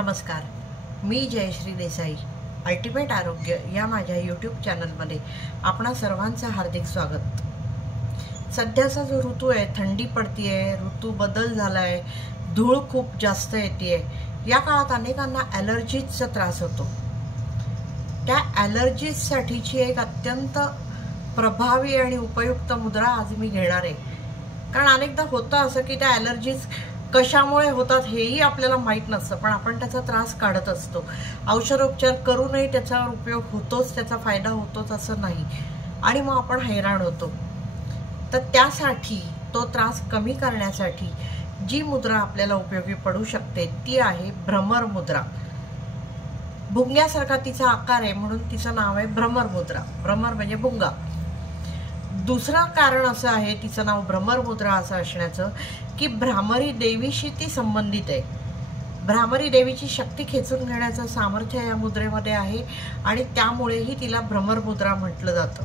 नमस्कार, मी जयश्री देसाई. अल्टिमेट आरोग्य या माझ्या यूट्यूब चॅनलमध्ये आपणा सर्वांचं हार्दिक स्वागत. सध्याचा जो ऋतू आहे, थंडी पडतीये, ऋतू बदल झालाय, धूळ खूप जास्त येते. या काळात अनेकांना ॲलर्जीचा त्रास होतो. त्या ॲलर्जीसाठीची एक अत्यंत प्रभावी आणि उपयुक्त मुद्रा आज मी घेणार आहे. कारण अनेकदा होतं असं की त्या ॲलर्जीज कशामुळे होतात हेही आपल्याला माहीत नसतं, पण आपण त्याचा त्रास काढत असतो. औषधोपचार करूनही त्याचा उपयोग होतोच, त्याचा फायदा होतोच असं नाही, आणि मग आपण हैराण होतो. तर त्यासाठी तो त्रास कमी करण्यासाठी जी मुद्रा आपल्याला उपयोगी पडू शकते ती आहे भ्रमर मुद्रा. भुंग्यासारखा तिचा आकार आहे म्हणून तिचं नाव आहे भ्रमर मुद्रा. भ्रमर म्हणजे भुंगा. दुसरं कारण असं आहे तिचं नाव भ्रमर मुद्रा असं असण्याचं की भ्रामरी देवीशी ती संबंधित आहे. भ्रामरी देवीची शक्ती खेचून घेण्याचं सामर्थ्य या मुद्रेमध्ये आहे आणि त्यामुळेही तिला भ्रमर मुद्रा म्हटलं जातं.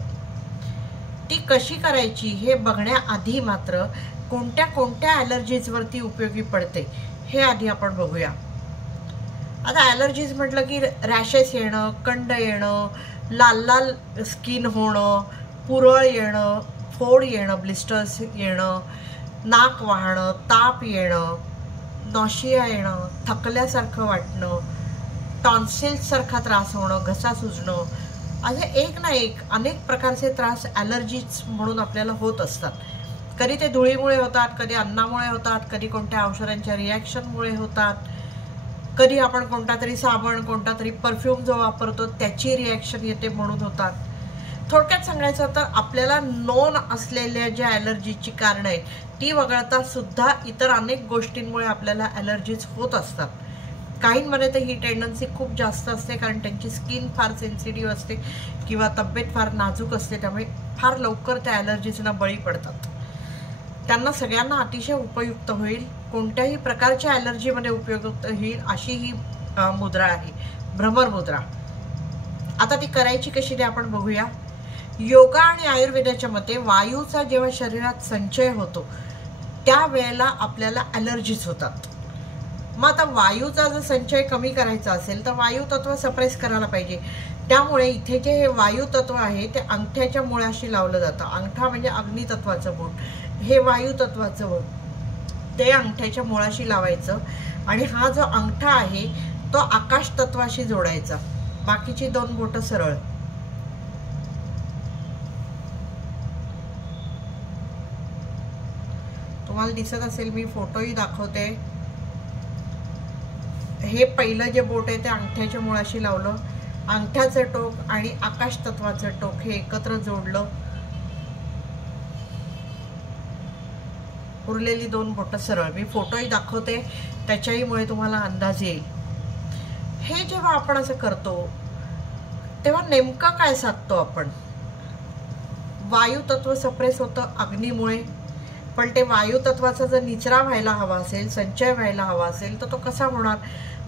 ती कशी करायची हे बघण्याआधी मात्र कोणत्या कोणत्या ॲलर्जीजवरती उपयोगी पडते हे आधी आपण बघूया. आता ॲलर्जीज म्हटलं की रॅशेस येणं, कंड येणं, लाल लाल स्किन होणं, पुरळ येणं, फोड येणं, ब्लिस्टर्स येणं, नाक वाहणं, ताप येणं, नॉशिया येणं, थकल्यासारखं वाटणं, टॉन्सिल्ससारखा त्रास होणं, घसा सुजणं, असे एक ना एक अनेक प्रकारचे त्रास ॲलर्जीज म्हणून आपल्याला होत असतात. कधी ते धुळीमुळे होतात, कधी अन्नामुळे होतात, कधी कोणत्या औषधांच्या रिॲक्शनमुळे होतात, कधी आपण कोणता तरी साबण, कोणता तरी परफ्यूम जो वापरतो त्याची रिॲक्शन येते म्हणून होतात. थोडक्यात सांगायचं तर आपल्याला नोन असलेल्या ज्या ॲलर्जीची कारणं आहेत ती वगळता सुद्धा इतर अनेक गोष्टींमुळे आपल्याला ॲलर्जीज होत असतात. काहींमध्ये तर ही टेंडन्सी खूप जास्त असते कारण त्यांची स्किन फार सेन्सिटिव्ह असते किंवा तब्येत फार नाजूक असते, त्यामुळे फार लवकर त्या ॲलर्जीजना बळी पडतात. त्यांना सगळ्यांना अतिशय उपयुक्त होईल, कोणत्याही प्रकारच्या ॲलर्जीमध्ये उपयुक्त होईल अशी ही मुद्रा आहे, भ्रमर मुद्रा. आता ती करायची कशी ते आपण बघूया. योगा आणि आयुर्वेदाच्या मते वायूचा जेव्हा शरीरात संचय होतो त्यावेळेला आपल्याला ॲलर्जीज होतात. मग आता वायूचा जर संचय कमी करायचा असेल तर वायू तत्व सप्रेस करायला पाहिजे. त्यामुळे इथे जे हे वायू तत्व आहे ते अंगठ्याच्या मुळाशी लावलं जातं. अंगठा म्हणजे अग्नितत्वाचं बोट, हे वायू तत्वाचं बोट ते अंगठ्याच्या मुळाशी लावायचं आणि हा जो अंगठा आहे तो आकाश तत्वाशी जोडायचा. बाकीची दोन बोटं सरळ. तुम्हाला दिसत असेल, मी फोटोही दाखवते. हे पहिलं जे बोट आहे ते अंगठ्याच्या मुळाशी लावलं, अंगठ्याचं टोक आणि आकाश तत्वाचं टोक हे एकत्र जोडलं, उरलेली दोन बोटं सरळ. मी फोटोही दाखवते, त्याच्याहीमुळे तुम्हाला अंदाज येईल. हे जेव्हा आपण असं करतो तेव्हा नेमकं काय साधतो आपण. वायू तत्व सप्रेस होतं अग्नीमुळे, पण ते वायू तत्वाचा जर निचरा व्हायला हवा असेल, संचय व्हायला हवा असेल तर तो कसा होणार.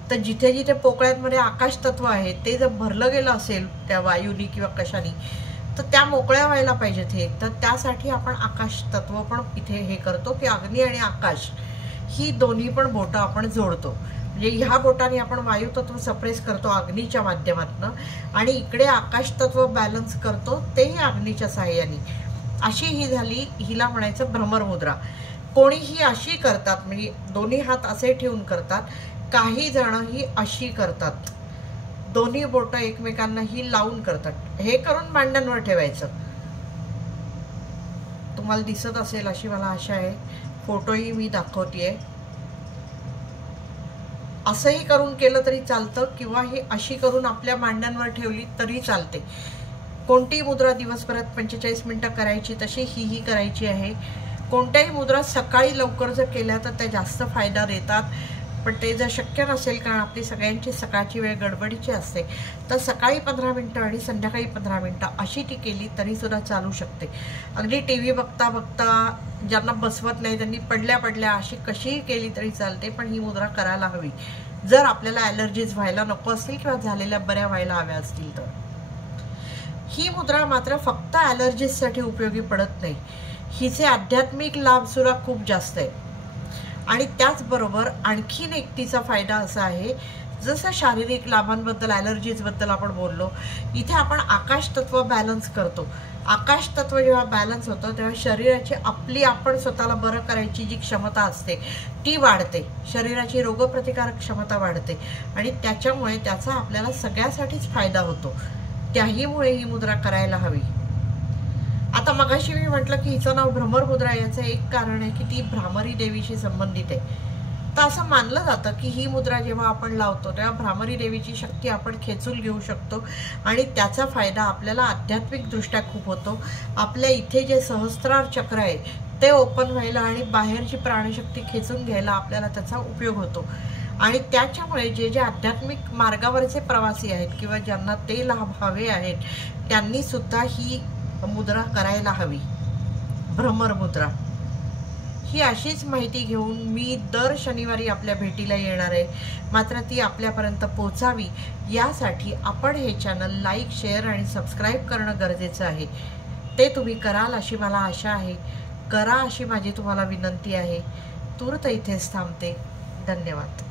तर जिथे जिथे पोकळ्यांमध्ये आकाश तत्व आहे ते जर भरलं गेलं असेल त्या वायूनी किंवा कशानी तर त्या मोकळ्या व्हायला पाहिजेत. हे तर त्यासाठी आपण आकाश तत्व पण इथे हे करतो की अग्नी आणि आकाश ही दोन्ही पण बोटं आपण जोडतो. म्हणजे ह्या बोटाने आपण वायू तत्व सप्रेस करतो अग्नीच्या माध्यमातून आणि इकडे आकाश तत्व बॅलन्स करतो तेही अग्नीच्या सहाय्याने. अशी ही झाली, हिला म्हणायचं भ्रमर मुद्रा. कोणीही अशी करतात, म्हणजे दोन्ही हात असे ठेवून करतात, काही जण ही अशी करतात, दोन्ही बोटं एकमेकांना ही लावून करतात. हे करून मांड्यांवर ठेवायचं. तुम्हाला दिसत असेल अशी मला आशा आहे, फोटोही मी दाखवतेय. असंही करून केलं तरी चालतं किंवा ही अशी करून आपल्या मांड्यांवर ठेवली तरी चालते. कोणतीही मुद्रा दिवसभरात 45 मिनिटं करायची तशी ही करायची आहे. कोणत्याही मुद्रा सकाळी लवकर जर केल्या तर त्या जास्त फायदा देतात, पण ते जर शक्य नसेल कारण आपली सगळ्यांची सकाळची वेळ गडबडीची असते तर सकाळी 15 मिनिटं आणि संध्याकाळी 15 मिनिटं अशी ती केली तरीसुद्धा चालू शकते. अगदी टी व्ही बघता बघता ज्यांना बसवत नाही त्यांनी पडल्या पडल्या अशी कशीही केली तरी चालते, पण ही मुद्रा करायला हवी जर आपल्याला ॲलर्जीज व्हायला नको असतील किंवा झालेल्या बऱ्या व्हायला हव्या असतील तर. ही मुद्रा मात्र फक्त ॲलर्जीजसाठी उपयोगी पडत नाही, हिचे आध्यात्मिक लाभसुद्धा खूप जास्त आहे. आणि त्याचबरोबर आणखीन एक तिचा फायदा असा आहे जसं शारीरिक लाभांबद्दल, ॲलर्जीजबद्दल आपण बोललो, इथे आपण आकाश तत्व बॅलन्स करतो. आकाश तत्व जेव्हा बॅलन्स होतं तेव्हा शरीराची आपण स्वतःला बरं करायची जी क्षमता असते ती वाढते, शरीराची रोगप्रतिकारक क्षमता वाढते आणि त्याच्यामुळे त्याचा आपल्याला सगळ्यासाठीच फायदा होतो. त्याहीमुळे ही मुद्रा करायला हवी. आता मगाशी मी म्हटलं की हिचं नाव भ्रमर मुद्रा, याचं एक कारण आहे की ती भ्रामरी देवीशी संबंधित आहे. तर असं मानलं जातं की ही मुद्रा जेव्हा आपण लावतो तेव्हा भ्रामरी देवीची शक्ती आपण खेचून घेऊ शकतो आणि त्याचा फायदा आपल्याला आध्यात्मिकदृष्ट्या खूप होतो. आपल्या इथे जे सहस्त्रार चक्र आहे ते ओपन व्हायला आणि बाहेरची प्राणशक्ती खेचून घ्यायला आपल्याला त्याचा उपयोग होतो. आणि त्याच्यामुळे जे आध्यात्मिक मार्गावरचे प्रवासी आहेत किंवा ज्यांना ते लाभ हवे आहेत त्यांनी सुद्धा ही मुद्रा करायला हवी, भ्रमर मुद्रा. ही अशीच माहिती घेऊन मी दर शनिवारी आपल्या भेटीला येणार आहे. मात्र ती आपल्यापर्यंत पोचावी यासाठी आपण हे चॅनल लाईक, शेअर आणि सबस्क्राईब करणं गरजेचं आहे. ते तुम्ही कराल अशी मला आशा आहे. करा अशी माझी तुम्हाला विनंती आहे. तूर्त इथेच थांबते. धन्यवाद.